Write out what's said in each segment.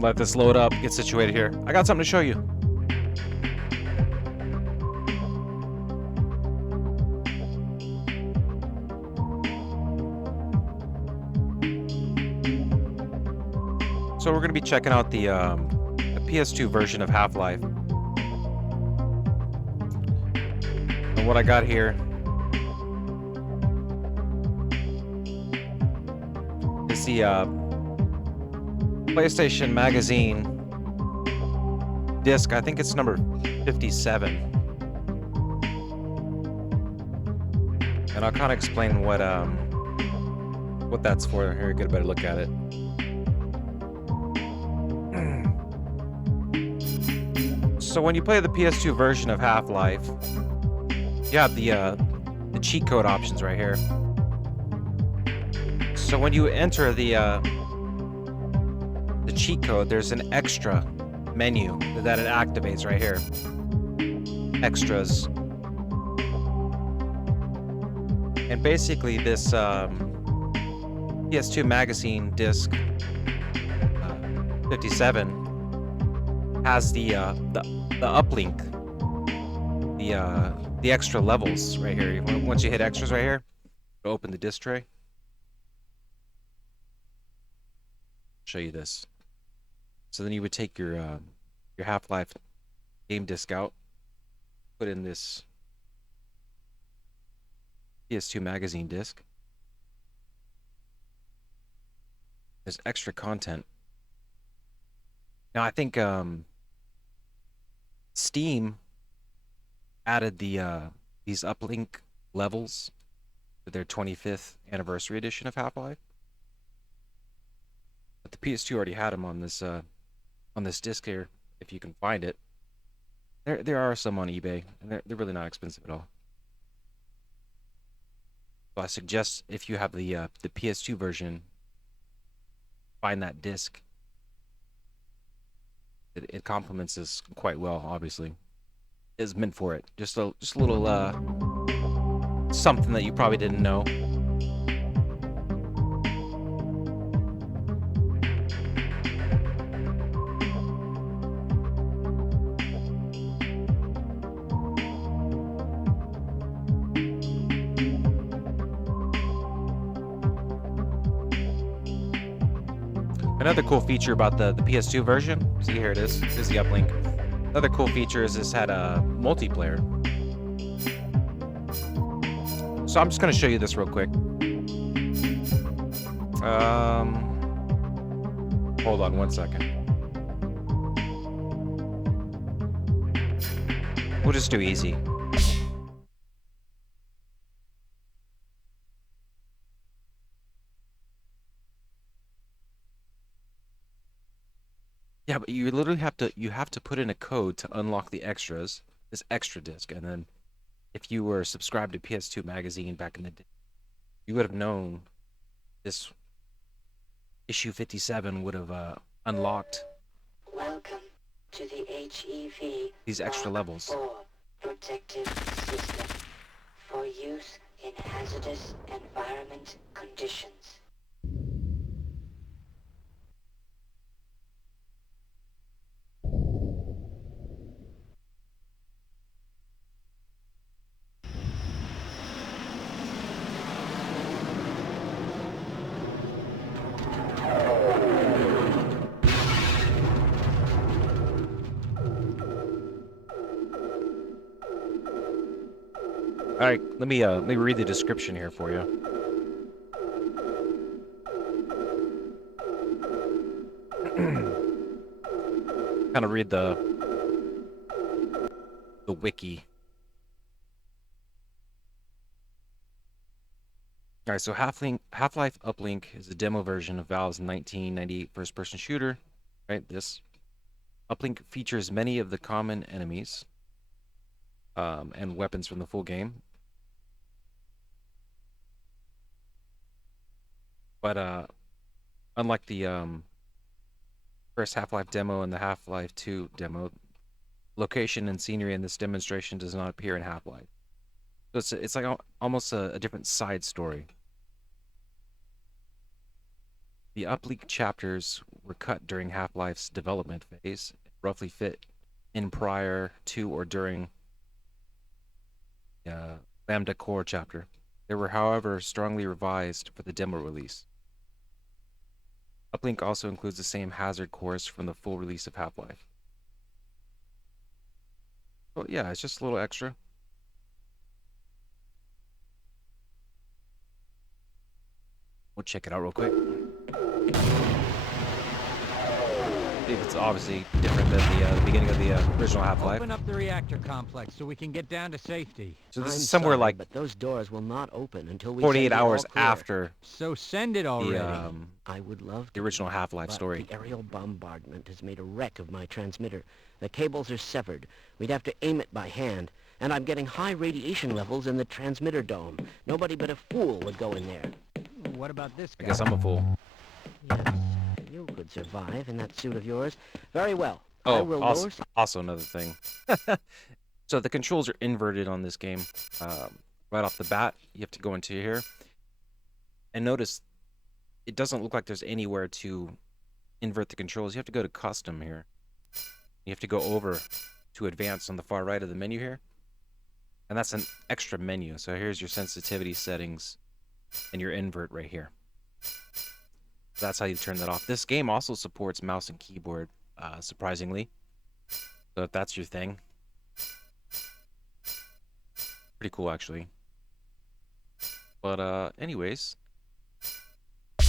Let this load up, get situated here. I got something to show you. So we're going to be checking out the PS2 version of Half-Life. And what I got here is the PlayStation Magazine disc. I think it's number 57. And I'll kind of explain what that's for. Here, get a better look at it. So when you play the PS2 version of Half-Life, you have the cheat code options right here. So when you enter the cheat code, there's an extra menu that it activates right here. Extras. And basically this PS2 magazine disc 57 has the uplink, the extra levels right here. Once you hit extras right here, open the disc tray. Show you this. So then you would take your Half-Life game disc out, put in this PS2 magazine disc. There's extra content. Now I think Steam added these uplink levels to their 25th anniversary edition of Half-Life. But the PS2 already had them on this disc here, if you can find it. There are some on eBay, and they're really not expensive at all. So I suggest if you have the PS2 version, find that disc. It complements this quite well, obviously. It's meant for it. Just a little something that you probably didn't know. Another cool feature about the PS2 version, see here it is, here's the uplink. Another cool feature is this had a multiplayer. So I'm just going to show you this real quick. Hold on one second. We'll just do easy. Yeah, but you literally have to put in a code to unlock the extras, this extra disc, and then if you were subscribed to PS2 magazine back in the day, you would have known this issue 57 would have unlocked Welcome to the HEV these extra levels. protective system for use in hazardous environment conditions. All right, let me read the description here for you. Kind of read the wiki. All right, so Half-Life Uplink is a demo version of Valve's 1998 first-person shooter. Right, this Uplink features many of the common enemies and weapons from the full game. But unlike the first Half-Life demo and the Half-Life 2 demo, location and scenery in this demonstration does not appear in Half-Life. So it's like almost a different side story. The uplink chapters were cut during Half-Life's development phase, roughly fit in prior to or during Lambda Core chapter. They were, however, strongly revised for the demo release. Uplink also includes the same hazard course from the full release of Half-Life. Well, yeah, it's just a little extra. We'll check it out real quick. It's obviously different than the beginning of the original Half-Life. Open up the reactor complex so we can get down to safety. So this I'm is somewhere sorry, like but those doors will not open until we 48 send the hours all clear. after So send it already. I would love the to, original Half-Life but story. the aerial bombardment has made a wreck of my transmitter. The cables are severed. We'd have to aim it by hand. And I'm getting high radiation levels in the transmitter dome. Nobody but a fool would go in there. What about this I guy? guess I'm a fool. Yes, you could survive in that suit of yours. Very well. I Oh, will also, lower... also another thing. So the controls are inverted on this game. Right off the bat, you have to go into here. And notice, it doesn't look like there's anywhere to invert the controls. You have to go to custom here. You have to go over to advanced on the far right of the menu here. And that's an extra menu. So here's your sensitivity settings and your invert right here. That's how you turn that off. This game also supports mouse and keyboard, surprisingly. So if that's your thing. Pretty cool, actually. But, anyways. I'm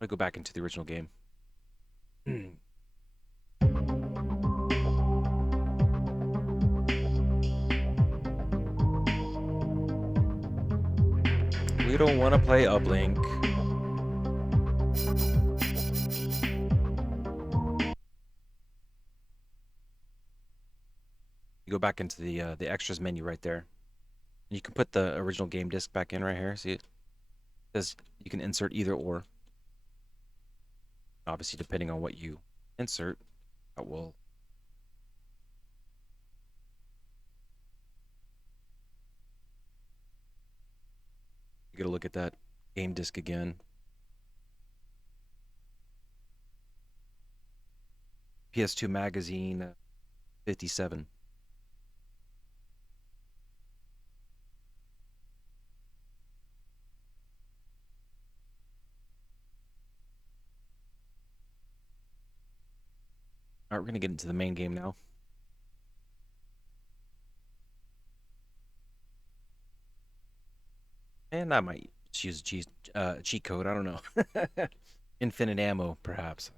gonna go back into the original game. We don't want to play Uplink. You go back into the extras menu right there. You can put the original game disc back in right here. See it? It says you can insert either or. Obviously, depending on what you insert, that will. Get a look at that game disc again. PS2 magazine 57. All right, we're gonna get into the main game now. And I might use a cheat code. I don't know. Infinite ammo, perhaps.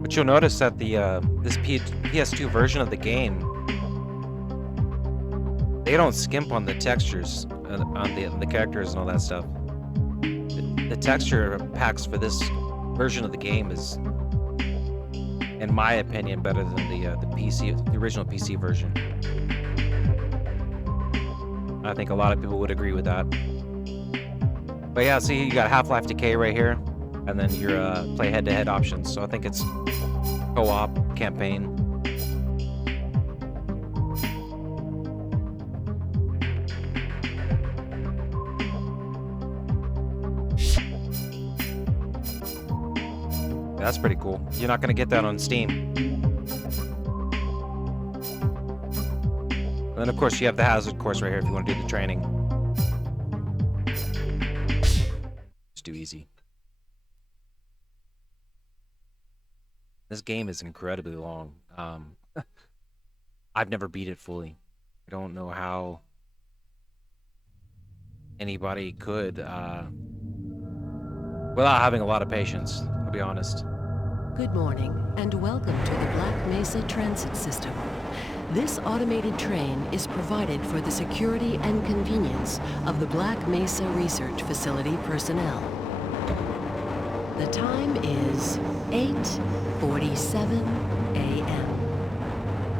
But you'll notice that the this PS2 version of the game, they don't skimp on the textures, on the characters and all that stuff. The texture packs for this version of the game is, in my opinion, better than the original PC version. I think a lot of people would agree with that. But yeah, see, you got Half-Life Decay right here, and then your play head-to-head options. So I think it's co-op, campaign. That's pretty cool. You're not gonna get that on Steam. And then of course you have the hazard course right here if you want to do the training. Just do easy. This game is incredibly long. I've never beat it fully. I don't know how anybody could without having a lot of patience, I'll be honest. Good morning, and welcome to the Black Mesa Transit System. This automated train is provided for the security and convenience of the Black Mesa Research Facility personnel. The time is 8:47 a.m.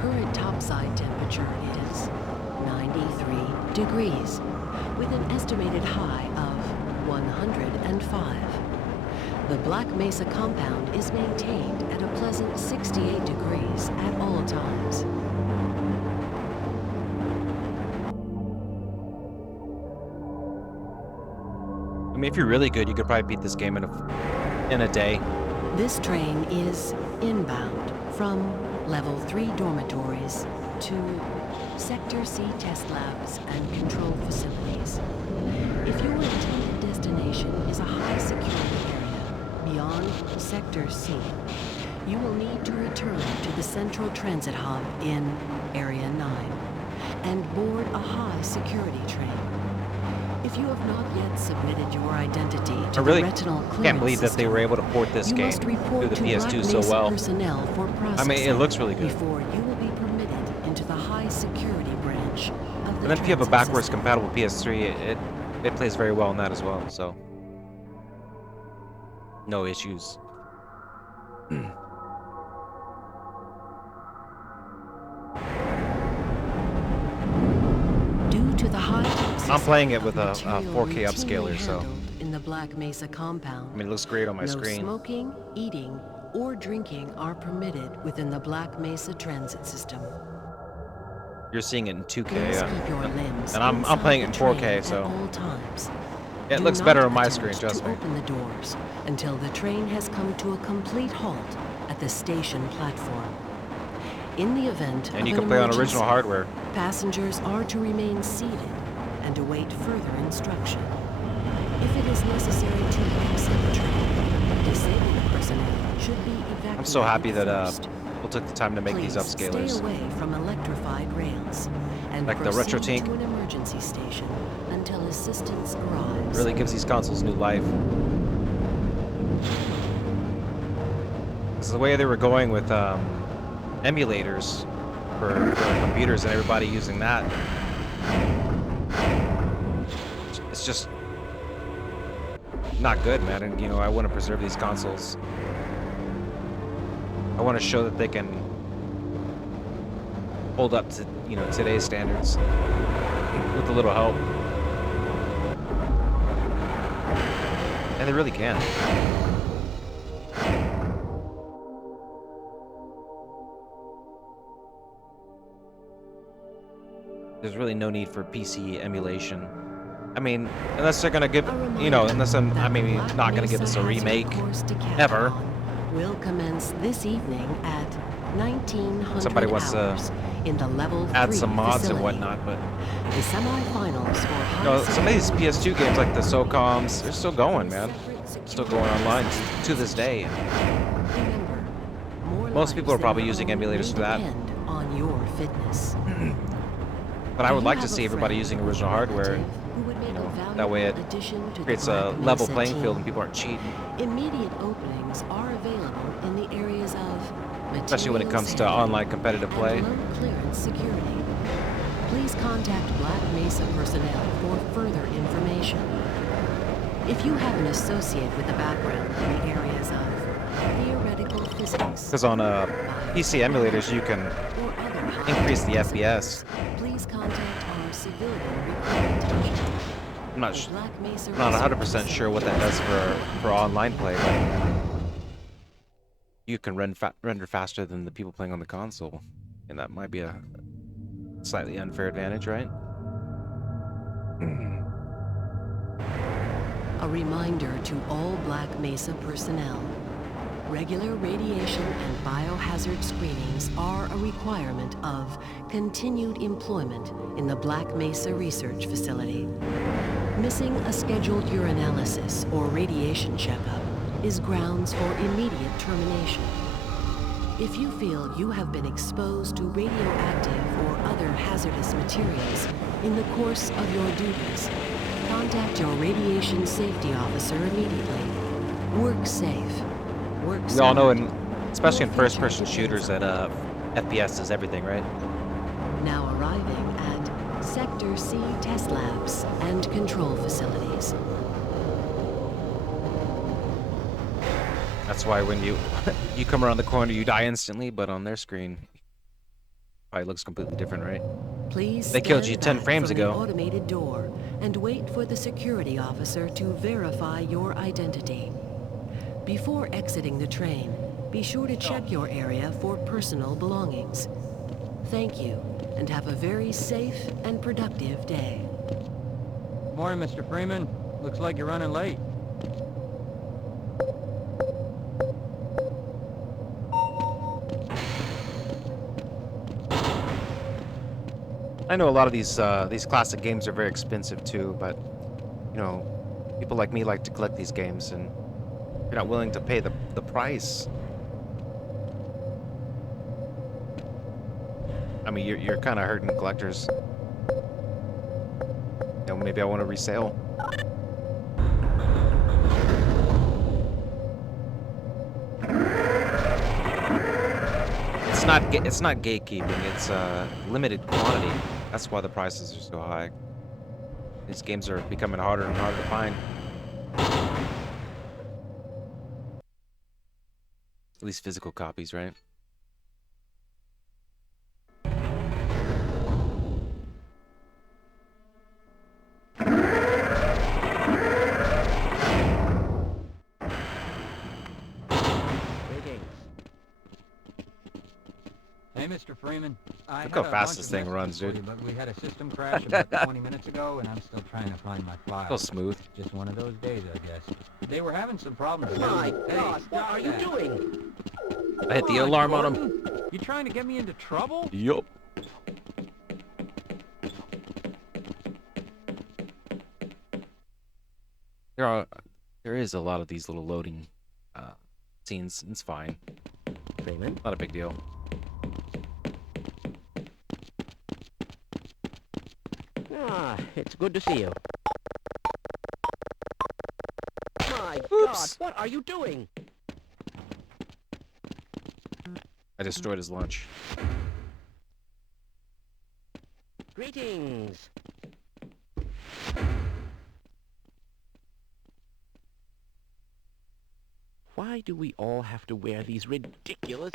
Current topside temperature is 93 degrees, with an estimated high of 105. The Black Mesa compound is maintained at a pleasant 68 degrees at all times. I mean, if you're really good, you could probably beat this game in a day. This train is inbound from Level 3 dormitories to Sector C test labs and control facilities. If your intended destination is a high security area beyond Sector C, you will need to return to the central transit hub in Area 9 and board a high security train. If you have not yet submitted your identity to I really the retinal clearance can't believe that they were able to port this you game must to report the to PS2 Black so Mesa well. personnel for processing I mean, it looks really good. before you will be permitted into the high security branch of the And then if you have a transit backwards system. compatible PS3, it plays very well in that as well. So no issues. Due to the high I'm playing it toxicity with of a material 4K routinely upscaler, so handled in the Black Mesa compound, I mean, it looks great on my no screen. smoking, eating, or drinking are permitted within the Black Mesa transit system. You're seeing it in 2K, Please keep your limbs and I'm inside playing it the in train 4K, at so all times. it Do looks not better on my attempt screen. Trust to me. open the doors until the train has come to a complete halt at the station platform. In the event And of you an can play on original emergency, hardware. passengers are to remain seated and await further instruction. If it is necessary to exit the train, disabled personnel should be evacuated I'm so happy that first. people took the time to make these Please upscalers. stay away from electrified rails and Like the proceed Retro Tink. to an emergency station until assistance arrives. Really gives these consoles new life. It's the way they were going with emulators for computers and everybody using that. It's just not good, man. And I want to preserve these consoles. I want to show that they can hold up to today's standards with a little help, and they really can. There's really no need for PC emulation. I mean, unless they're gonna give, unless I mean, not gonna give us a remake ever. Will commence this evening at 1900 Somebody wants to hours in the level 3 add some mods facility. and whatnot, but The semifinals for high some of these security PS2 games like the SOCOMs, they're still going, man. separate Still security going online systems. to this day. Remember, more Most people are lives probably than using your own emulators may for that. depend on your fitness. But I Do would you like to have a see everybody friend using or original hardware. relative who would make a That way it valuable addition to the creates a Black level Mesa playing field team? and people aren't cheating. Immediate openings are available in the areas of Especially when it comes to materials online competitive play. and low clearance security. Please contact Black Mesa personnel for further information. If you have an associate with a background in the areas of theoretical physics, Because on PC emulators, you can or other high increase the disciplines, FPS. please contact our civilian recruitment division. I'm not, The Black Mesa I'm not Research 100% sure what that does for online play, but you can render faster than the people playing on the console, and that might be a slightly unfair advantage, right? A reminder to all Black Mesa personnel. Regular radiation and biohazard screenings are a requirement of continued employment in the Black Mesa Research Facility. Missing a scheduled urinalysis or radiation checkup is grounds for immediate termination. If you feel you have been exposed to radioactive or other hazardous materials in the course of your duties, contact your radiation safety officer immediately. Work safe. Work We all know, smart. especially in Your first-person future shooters, that FPS is everything, right? Now arriving at Sector C test labs and control facilities. That's why when you you come around the corner, you die instantly, but on their screen, probably looks completely different, right? Please They killed stand you 10 back frames from ago. the automated door and wait for the security officer to verify your identity. Before exiting the train, be sure to check your area for personal belongings. Thank you, and have a very safe and productive day. Morning, Mr. Freeman. Looks like you're running late. I know a lot of these classic games are very expensive too, but you know, people like me like to collect these games, and if you're not willing to pay the price. I mean, you're kind of hurting collectors. You know, maybe I want to resale. It's not gatekeeping. It's limited quantity. That's why the prices are so high. These games are becoming harder and harder to find. At least physical copies, right? Hey, Mr. Freeman. I Look had how a fast bunch this of thing messages runs, for dude. you, but we had a system crash about 20 minutes ago, and I'm still trying to find my So files. smooth. Just one of those days, I guess. They were having some problems. My Hey, God, what stop are you that. doing? I hit the Come on, alarm on him. Gordon. You trying to get me into trouble? Yup. There is a lot of these little loading scenes. It's fine. Freeman? Not a big deal. Ah, it's good to see you. My Oops. God, what are you doing? I destroyed his lunch. Greetings. Why do we all have to wear these ridiculous...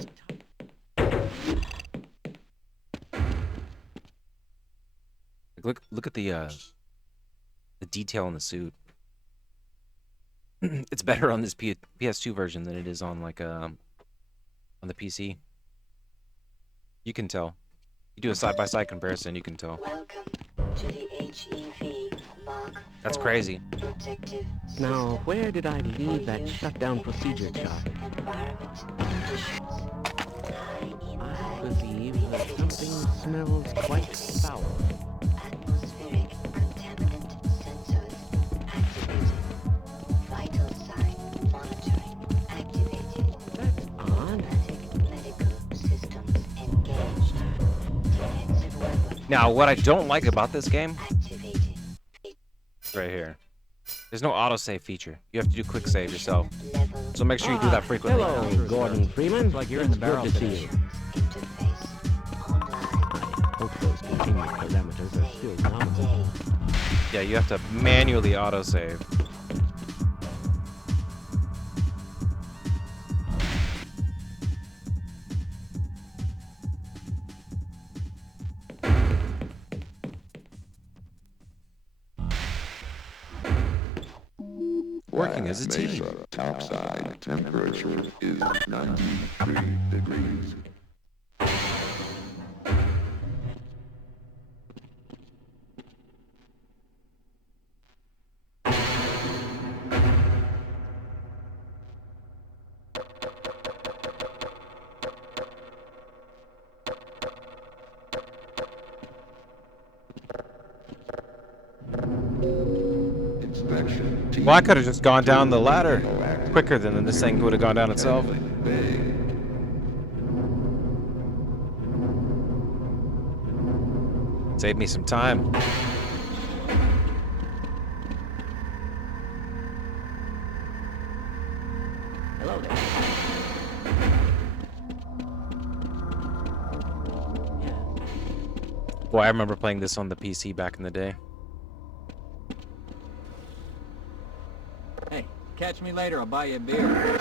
Look at the detail in the suit. It's better on this PS2 version than it is on like on the PC. You can tell. You do a side-by-side comparison, you can tell. Welcome to the HEV Mark That's IV crazy. Protective Now, System where did I leave for that use shutdown in procedure hazardous chart? environment conditions. I believe that something smells quite foul. Atmospheric contaminant sensors activated. Vital sign monitoring activated. That's odd. Automatic medical systems engaged. Defensive weapon Now, what I don't like about this game, activated. right here, there's no autosave feature. You have to do quick save yourself. Level So make sure you do that frequently. Hello, Gordon Freeman. Looks like you're in the It's barrel good to today. see you. interface online. I hope those continued parameters are still nominal. Yeah, you have to manually autosave. Working as a team. Mesa topside temperature is 93 degrees. Inspection team. Well, I could have just gone down the ladder quicker than this thing would have gone down itself. Bay. Save me some time. Hello there. Boy, I remember playing this on the PC back in the day. Hey, catch me later. I'll buy you a beer.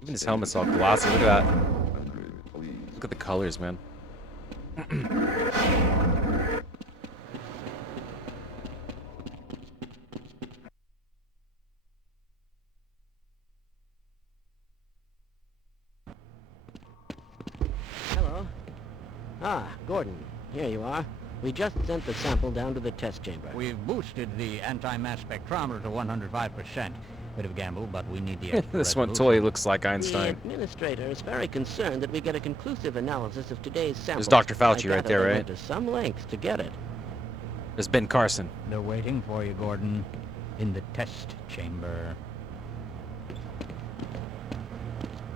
Even his helmet's all glossy. Look at that. Look at the colors, man. Ah, Gordon, here you are. We just sent the sample down to the test chamber. We've boosted the anti-mass spectrometer to 105%. Bit of a gamble, but we need the extra This one resolution. totally looks like The Einstein. administrator is very concerned that we get a conclusive analysis of today's sample. There's Dr. Fauci right there, right? Went to some lengths to get it. There's Ben Carson. They're waiting for you, Gordon, in the test chamber.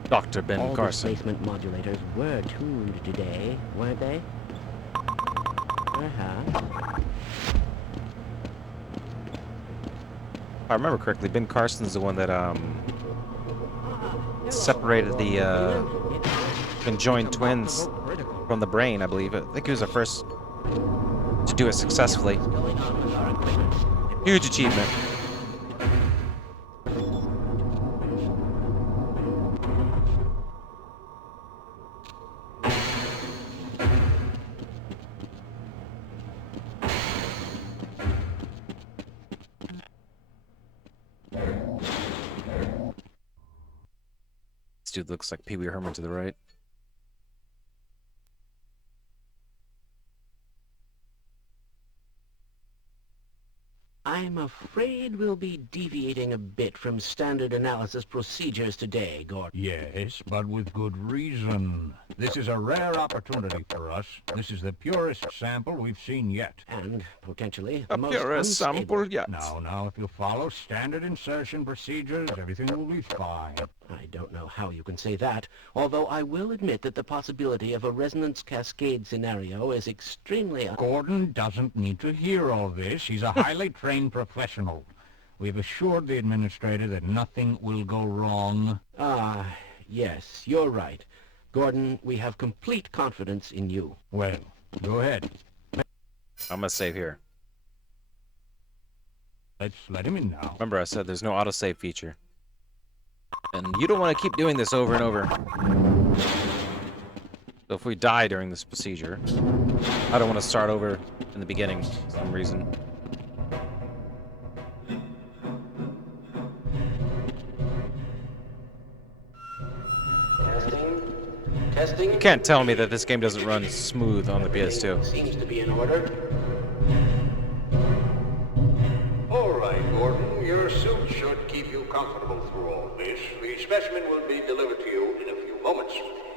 Dr. Ben All Carson. displacement modulators were tuned today, weren't they? Uh-huh. If I remember correctly, Ben Carson's the one that separated the conjoined twins from the brain, I believe. I think he was the first to do it successfully. What's going on with our equipment? Huge achievement. This dude looks like Pee Wee Herman to the right. I'm afraid we'll be deviating a bit from standard analysis procedures today, Gordon. Yes, but with good reason. This is a rare opportunity for us. This is the purest sample we've seen yet. And, potentially, A the most purest unstable. sample yet. Now, if you follow standard insertion procedures, everything will be fine. I don't know how you can say that, although I will admit that the possibility of a resonance cascade scenario is extremely... Gordon doesn't need to hear all this. He's a highly trained professional. We've assured the administrator that nothing will go wrong. Ah, yes, you're right. Gordon, we have complete confidence in you. Well, go ahead. I'm gonna save here. Let's let him in now. Remember I said there's no autosave feature. And you don't want to keep doing this over and over. So if we die during this procedure, I don't want to start over in the beginning for some reason. Testing? You can't tell me that this game doesn't run smooth on the PS2. Seems to be in order. All right, Gordon. Your suit should keep you comfortable through all this. The specimen will be delivered to you in a few moments.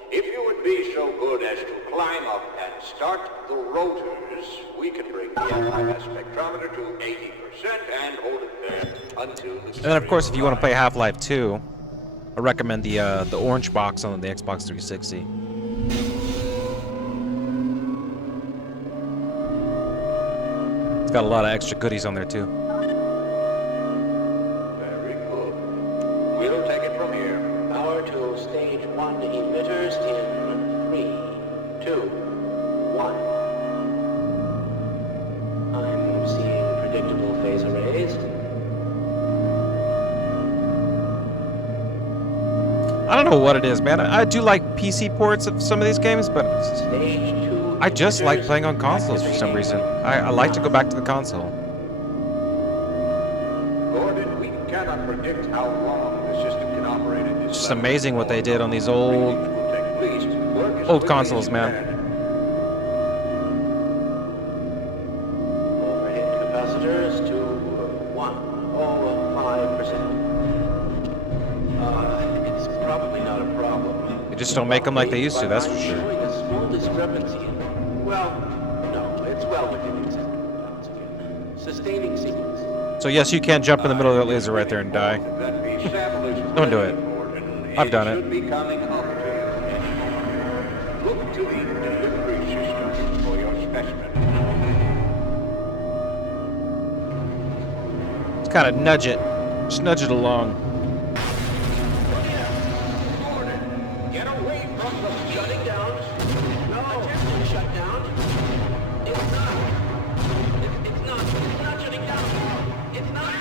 If you would be so good as to climb up and start the rotors, we can bring the anti-mass spectrometer to 80% and hold it there until the... And then of course if you want to play Half-Life 2, I recommend the orange box on the Xbox 360. It's got a lot of extra goodies on there too. Very good. We'll take it from here. Power to stage 1 emitters in 3, 2, 1. I'm seeing predictable phase arrays. I don't know what it is, man. I do like PC ports of some of these games, but Stage 2 I just like emitters playing on consoles for some reason. I like to go back to the console. Gordon, we cannot predict how long the system can operate at this It's just level. amazing what they did on these old Old consoles, man. Overhead capacitors to 105%. It's probably not a problem. They just don't make them like they used to, that's for I'm sure. showing a small discrepancy. Well, no, it's well within acceptable bounds again. Sustaining sequence. So yes, you can jump in the middle of that laser right there and die. Don't do it. I've done it. Should be coming up to you any moment. Look to the delivery system for your specimen. Just kind of nudge it. Just nudge it along. Gordon, get away from the Shutting down. No. Attempting to shut down. It's not. It's not. It's not shutting down. It's not.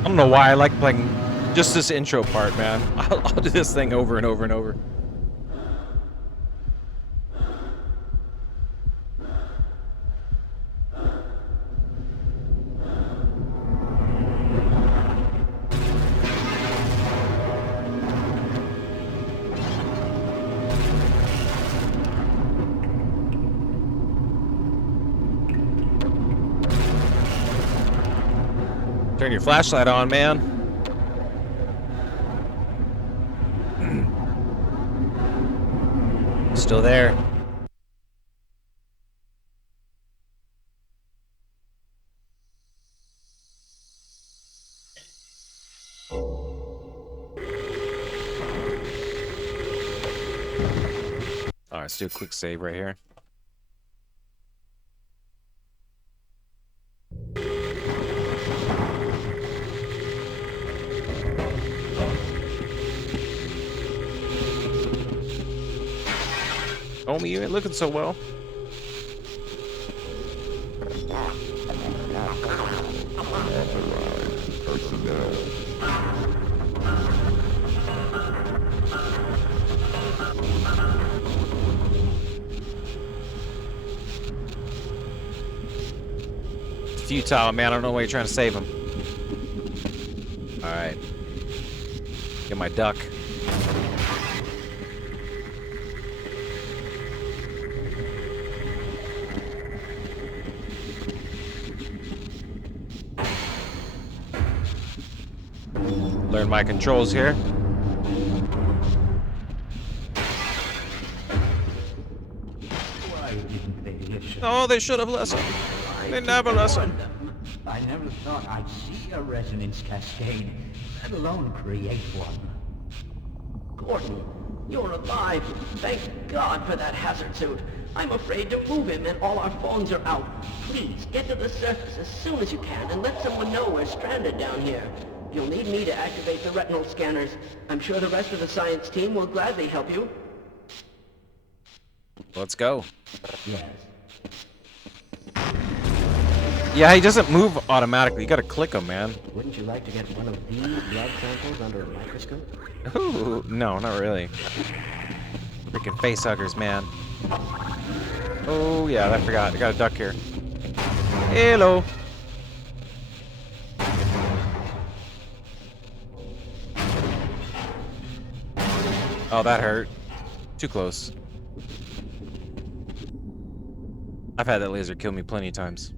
I don't know why I like playing just this intro part, man. I'll do this thing over and over and over. Turn your flashlight on, man. Still there. Alright, let's do a quick save right here. Homie, you ain't looking so well. Authorized personnel. It's futile, man. I don't know why you're trying to save him. Alright. Get my duck. Learn my controls here. Why didn't they listen? Oh, they should have listened. They never listen. I never thought I'd see a resonance cascade, let alone create one. Gordon, you're alive. Thank God for that hazard suit. I'm afraid to move him and all our phones are out. Please, get to the surface as soon as you can and let someone know we're stranded down here. You'll need me to activate the retinal scanners. I'm sure the rest of the science team will gladly help you. Let's go. Yes. Yeah, he doesn't move automatically. You gotta click him, man. Wouldn't you like to get one of these blood samples under a microscope? Ooh, no, not really. Freaking face huggers, man. Oh, yeah, I forgot. I got a duck here. Hello. Oh, that hurt. Too close. I've had that laser kill me plenty of times.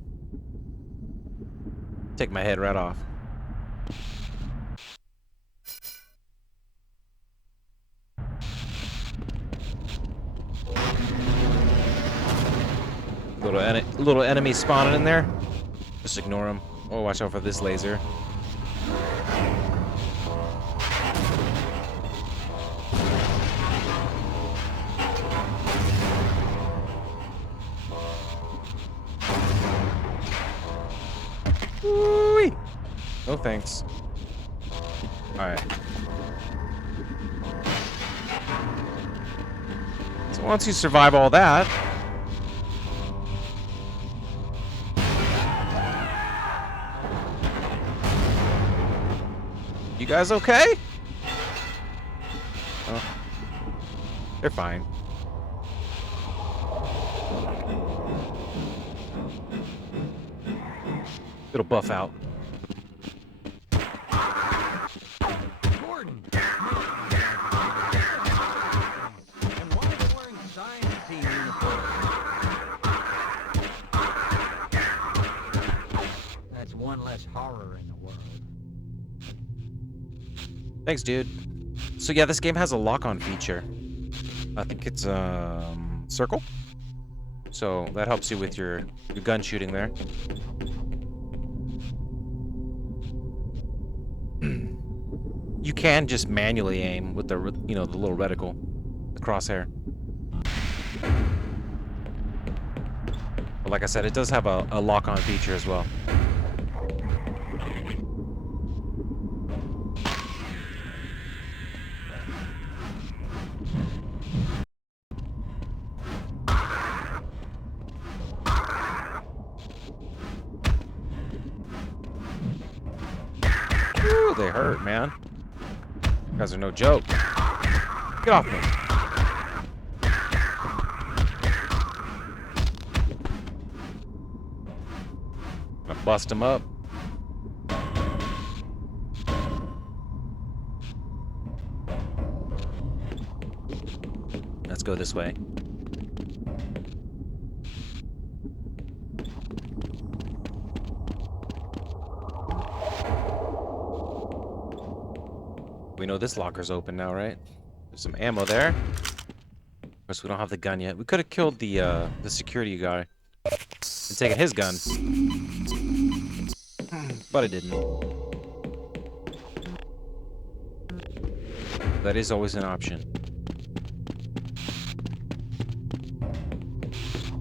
Take my head right off. Little enemy spawning in there. Just ignore them. Oh, watch out for this laser. Woo-wee. No thanks. Alright. So once you survive all that, you guys okay? Oh. They're fine. It'll buff out. Gordon! And why are you wearing science team uniform? That's one less horror in the world. Thanks, dude. So yeah, this game has a lock-on feature. I think it's circle. So that helps you with your gun shooting there. You can just manually aim with the the little reticle, the crosshair. But like I said, it does have a lock-on feature as well. Ooh, they hurt, man. You guys are no joke. Get off me. Gonna bust him up. Let's go this way. We know this locker's open now, right? There's some ammo there. Of course, we don't have the gun yet. We could have killed the security guy and taken his gun, but I didn't. That is always an option.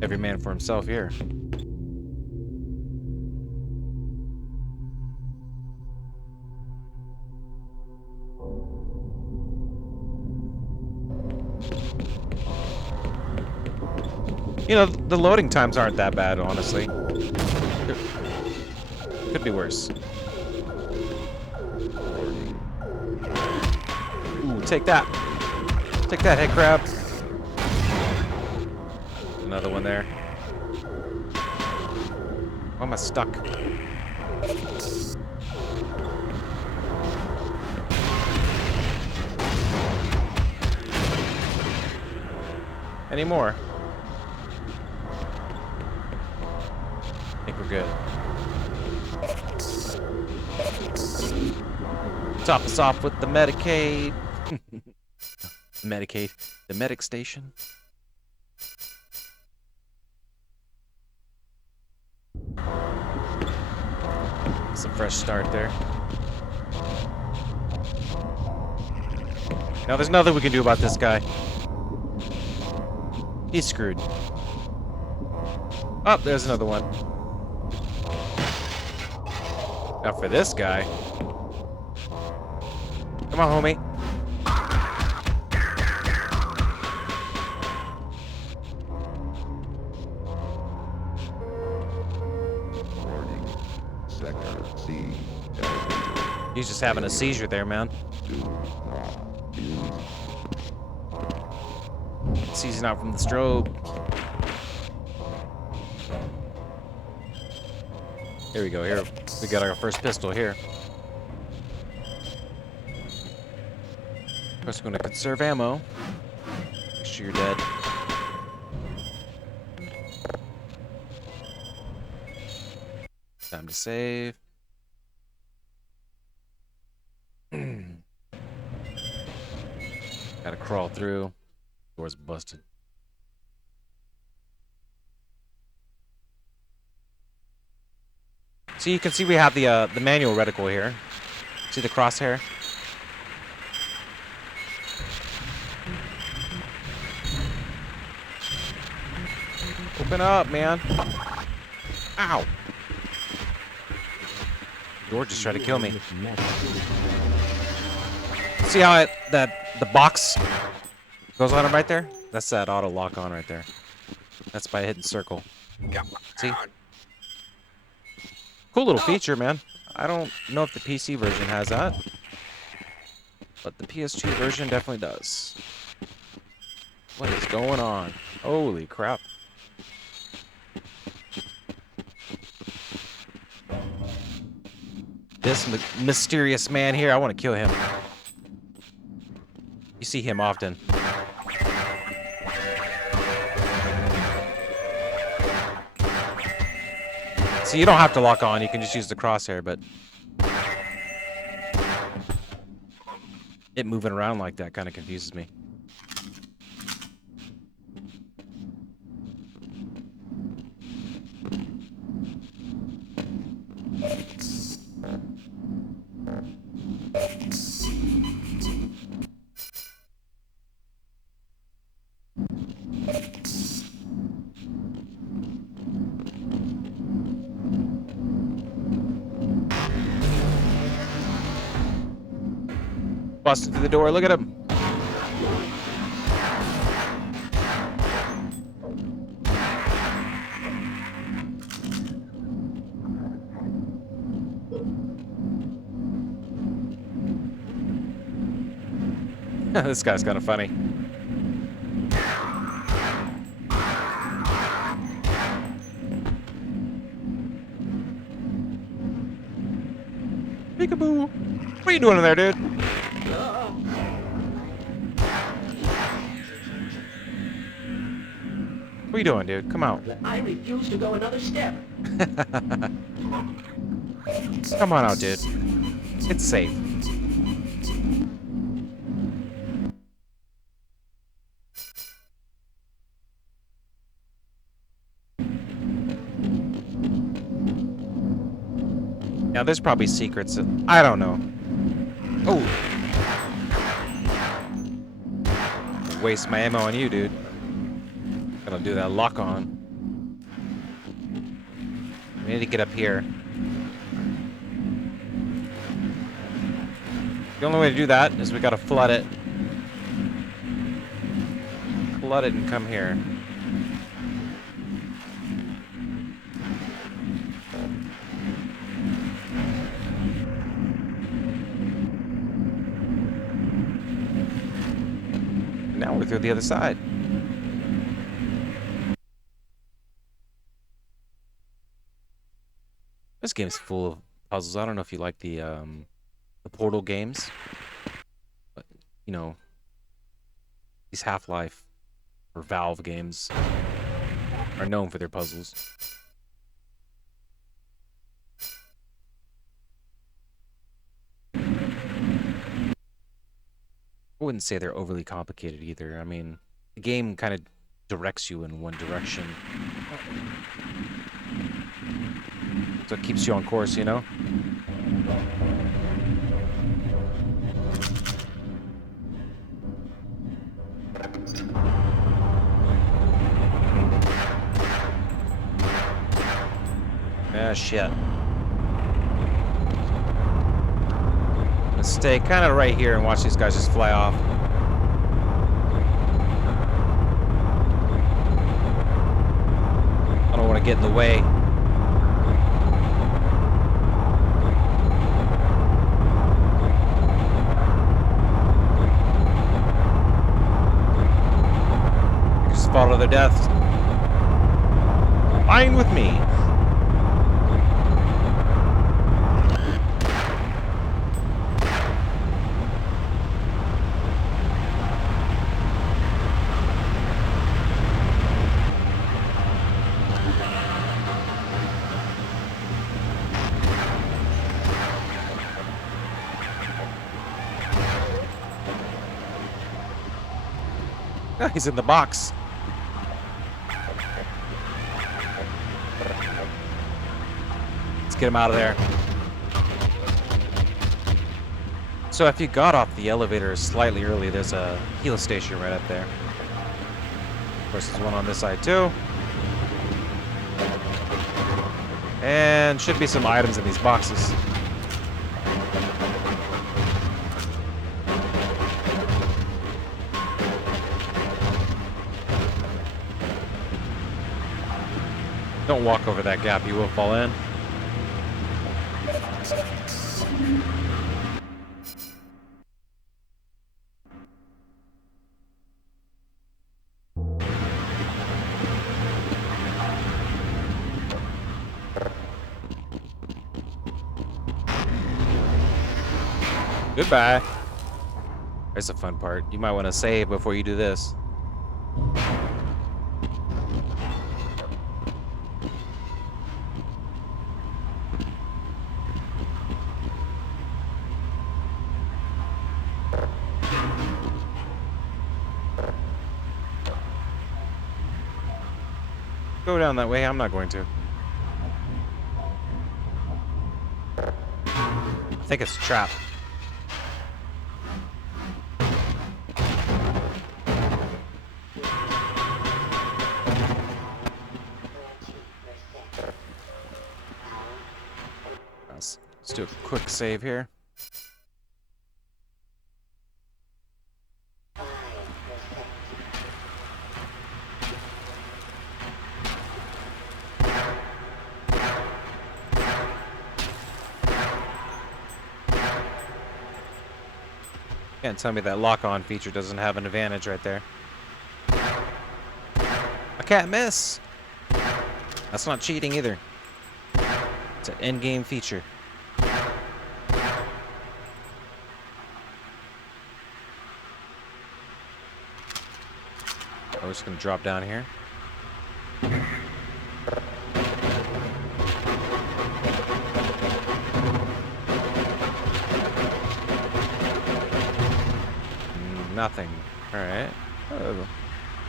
Every man for himself here. You know, the loading times aren't that bad, honestly. Could be worse. Ooh, take that. Take that, head crab. Another one there. Why am I stuck? Any more? I think we're good. Top us off with the Medicaid. Medicaid. The medic station. It's a fresh start there. Now there's nothing we can do about this guy. He's screwed. Oh, there's another one. Now for this guy. Come on, homie. Warning. Sector C. Elevator. He's just having a seizure there, man. Do not use. Seizing out from the strobe. Here we go. Here we got our first pistol here. Of course, we're going to conserve ammo. Make sure you're dead. Time to save. Gotta crawl through. Door's busted. So you can see we have the manual reticle here. See the crosshair? Open up, man. Ow. Door just tried to kill me. See how the box goes on it right there? That's that auto lock on right there. That's by hitting circle. See? Cool little feature, man. I don't know if the PC version has that, but the PS2 version definitely does. What is going on? Holy crap. This mysterious man here, I want to kill him. You see him often. So you don't have to lock on, you can just use the crosshair, but it moving around like that kind of confuses me. Busted through the door, look at him. This guy's kind of funny. Peekaboo. What are you doing in there, dude? What are you doing, dude? Come out. I refuse to go another step. Come on out, dude. It's safe. Now, there's probably secrets. I don't know. Oh! Waste my ammo on you, dude. Gotta do that lock on. We need to get up here. The only way to do that is we gotta flood it. Flood it and come here. Now we're through the other side. This game's full of puzzles. I don't know if you like the Portal games, but you know, these Half-Life or Valve games are known for their puzzles. I wouldn't say they're overly complicated either. I mean, the game kind of directs you in one direction. So it keeps you on course, you know? Ah, shit. Let's stay kind of right here and watch these guys just fly off. I don't want to get in the way. Just fall to their deaths. Fine with me. He's in the box. Let's get him out of there. So if you got off the elevator slightly early, there's a heal station right up there. Of course, there's one on this side too. And should be some items in these boxes. Don't walk over that gap, you will fall in. Goodbye. There's a fun part. You might want to save before you do this. Go down that way. I'm not going to. I think it's a trap. Let's do a quick save here. Can't tell me that lock-on feature doesn't have an advantage right there. I can't miss. That's not cheating either. It's an in-game feature. I'm just gonna drop down here. Nothing. Alright. Oh,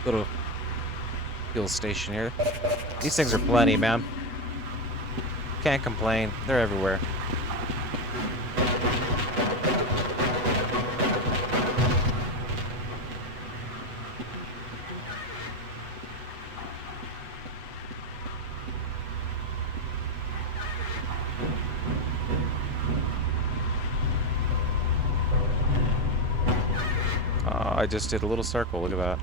little fuel station here. These things are plenty, man. Can't complain. They're everywhere. I just did a little circle. Look at that.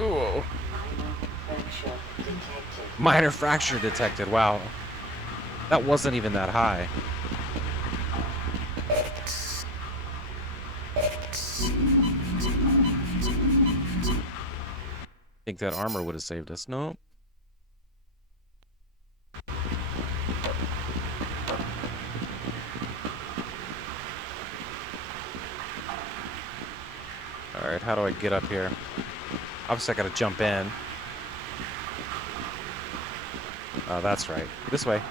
Ooh. Fracture detected. Minor fracture detected. Wow. That wasn't even that high. Think that armor would have saved us. No. Alright, how do I get up here? Obviously, I gotta jump in. Oh, that's right. This way.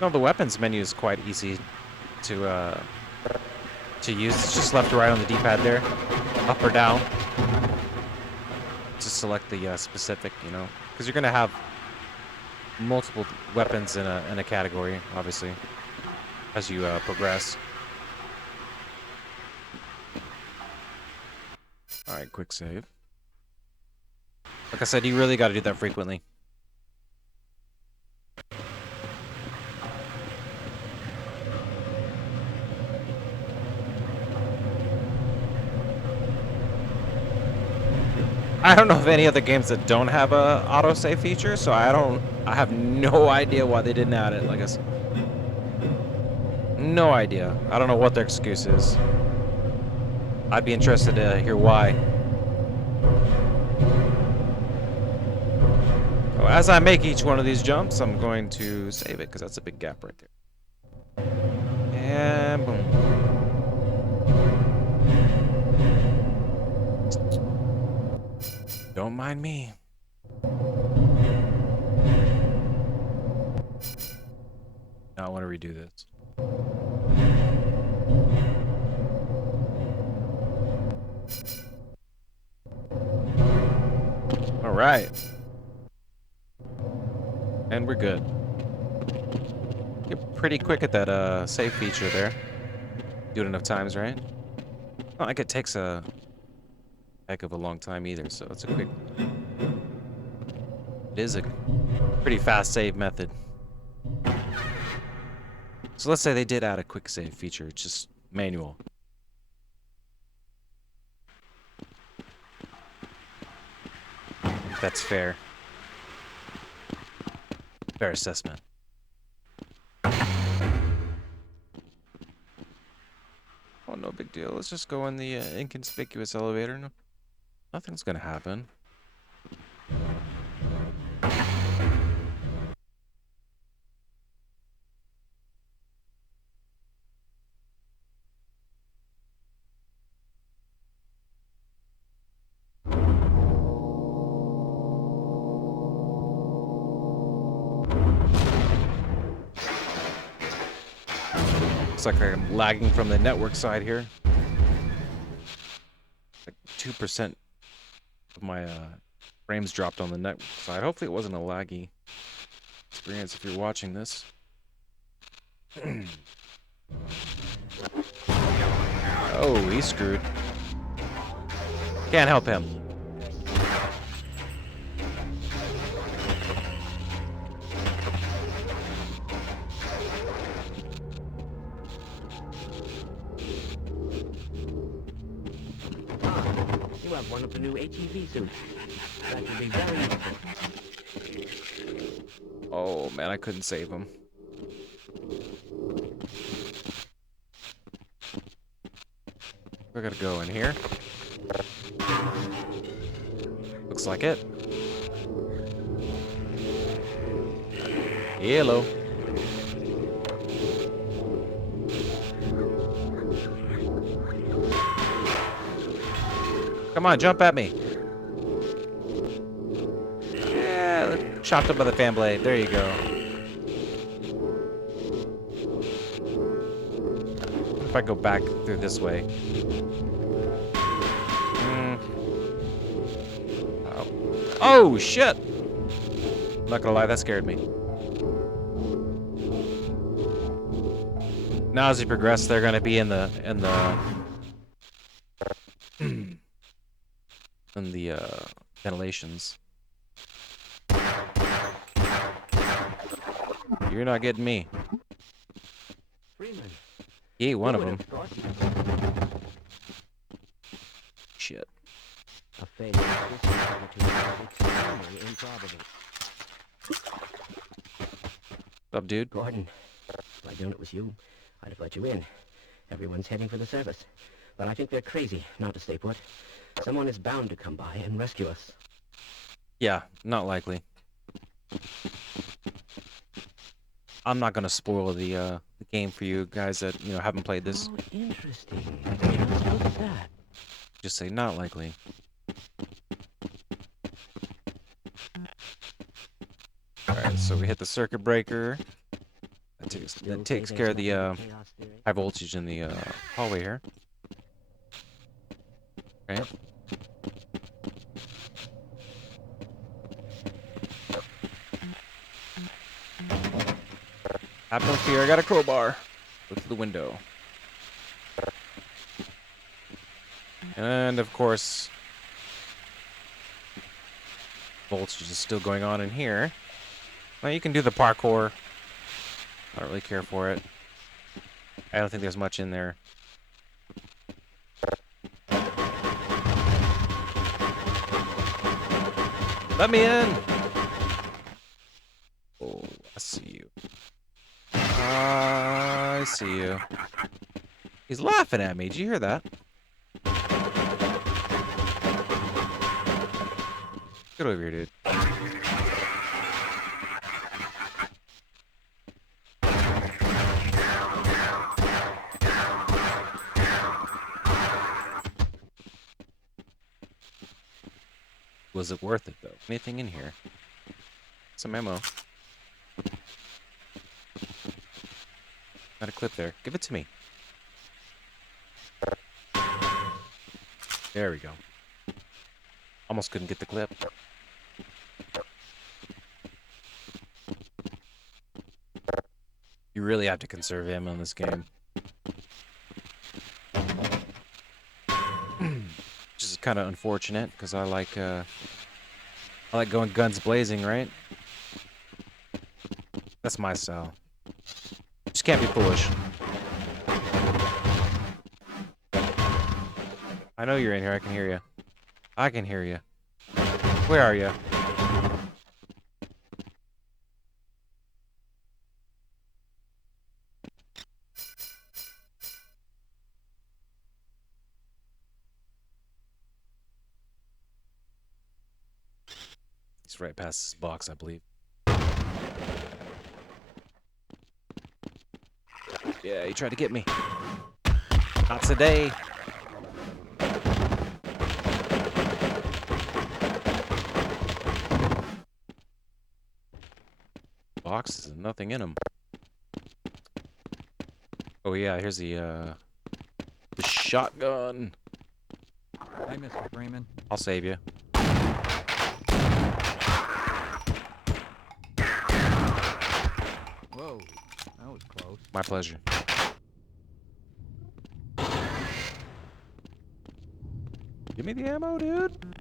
No, the weapons menu is quite easy to use. It's just left or right on the D-pad there, up or down. Just select the specific, you know, because you're gonna have multiple weapons in a category, obviously, as you progress. All right, quick save. Like I said, you really got to do that frequently. I don't know of any other games that don't have a autosave feature, so I have no idea why they didn't add it. Like I said, no idea. I don't know what their excuse is. I'd be interested to hear why. So as I make each one of these jumps, I'm going to save it because that's a big gap right there. And boom. Don't mind me. Now I want to redo this. All right. And we're good. Get pretty quick at that save feature there. Do it enough times, right? Not like it takes a heck of a long time either, so it's a quick... It is a pretty fast save method. So let's say they did add a quick save feature, just manual. That's fair. Fair assessment. Oh, no big deal. Let's just go in the inconspicuous elevator. No, nothing's gonna happen. Looks like I'm lagging from the network side here. Like 2% of my frames dropped on the network side. Hopefully it wasn't a laggy experience if you're watching this. Oh, he's screwed. Can't help him. You have one of the new ATV suits. That would be very useful. Oh man, I couldn't save him. I gotta go in here. Looks like it. Hello. Come on, jump at me. Yeah, chopped up by the fan blade. There you go. What if I go back through this way? Oh. Oh, shit! I'm not gonna lie, that scared me. Now as we progress, they're gonna be in the in the ventilations. You're not getting me. Freeman, He ate one who of would them. have thought Shit. a failure of this magnitude is extremely improbable. What's up, dude? Gordon, if I'd known it was you, I'd have let you in. Everyone's heading for the surface. But I think they're crazy not to stay put. Someone is bound to come by and rescue us. Yeah, not likely. I'm not gonna spoil the game for you guys that haven't played this. Oh, interesting. Just look at that. Just say not likely. All right, so we hit the circuit breaker. That takes care of the high voltage in the hallway here. Right. Have no fear, I got a crowbar. Go through the window. And of course, voltage is still going on in here. Well, you can do the parkour. I don't really care for it. I don't think there's much in there. Let me in! Oh, I see you. I see you. He's laughing at me. Did you hear that? Get over here, dude. Was it worth it, though? Anything in here? Some ammo. Got a clip there. Give it to me. There we go. Almost couldn't get the clip. You really have to conserve ammo in this game. Which is kind of unfortunate, because I like going guns blazing, right? That's my style. Just can't be foolish. I know you're in here. I can hear you. I can hear you. Where are you? He's right past this box, I believe. Yeah, he tried to get me. Not today. Boxes and nothing in them. Oh yeah, here's the shotgun. Hey, Mr. Freeman. I'll save you. Whoa, that was close. My pleasure. Give me the ammo, dude.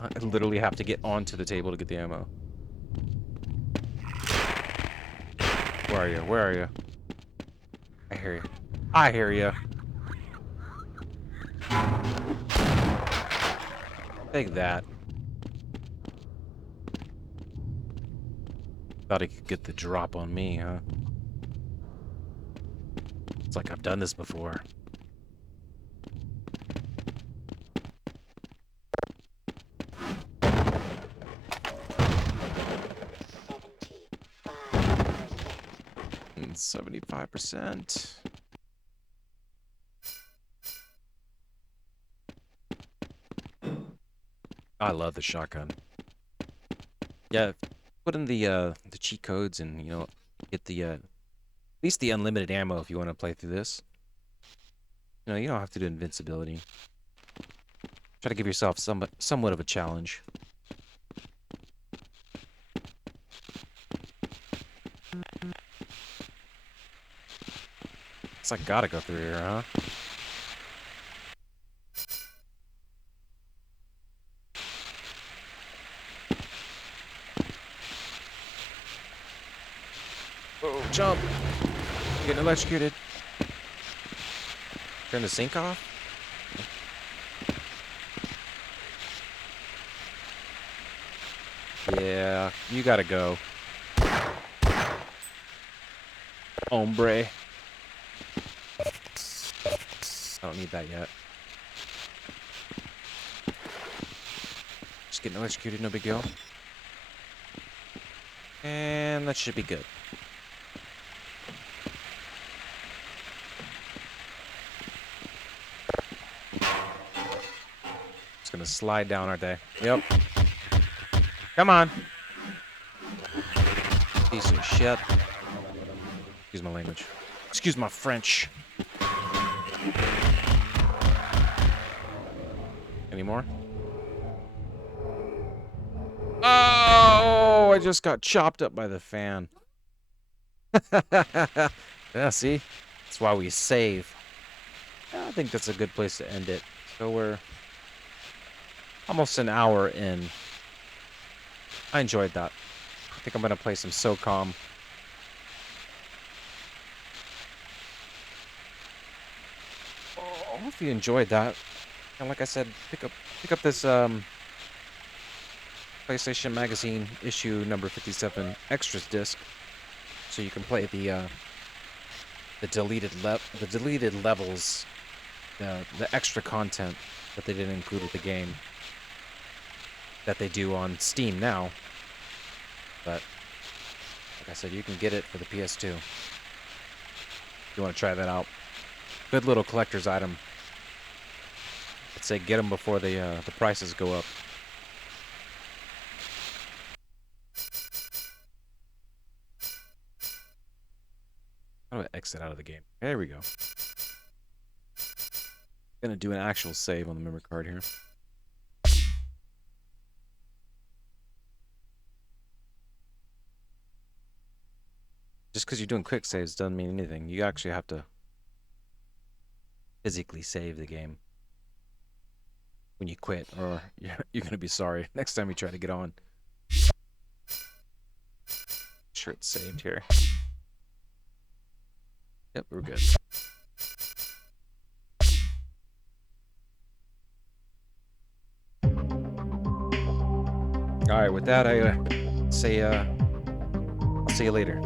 I literally have to get onto the table to get the ammo. Where are you? Where are you? I hear you. I hear you. Take that. Thought he could get the drop on me, huh? It's like I've done this before. And 75%. I love the shotgun. Yeah, put in the cheat codes and get the at least the unlimited ammo if you want to play through this. You don't have to do invincibility. Try to give yourself somewhat of a challenge. It's like gotta go through here, huh? Oh, jump! Getting electrocuted. Turn the sink off? Yeah, you gotta go. Hombre. I don't need that yet. Just getting electrocuted, no big deal. And that should be good. Just gonna slide down, aren't they? Yep. Come on. Piece of shit. Excuse my language. Excuse my French. Any more? Oh, I just got chopped up by the fan. Yeah, see? That's why we save. I think that's a good place to end it. So we're almost an hour in. I enjoyed that. I think I'm going to play some SOCOM. Oh, I hope you enjoyed that. And like I said, pick up this PlayStation Magazine issue number 57 extras disc, so you can play the deleted levels, the extra content that they didn't include with the game that they do on Steam now. But like I said, you can get it for the PS2 if you want to try that out. Good little collector's item. I'd say get them before the prices go up. How do I exit out of the game? There we go. Gonna do an actual save on the memory card here. Just because you're doing quick saves doesn't mean anything. You actually have to physically save the game when you quit, or you're gonna be sorry next time you try to get on. Sure, it's saved here. Yep, we're good. All right, with that, I say, I'll see you later.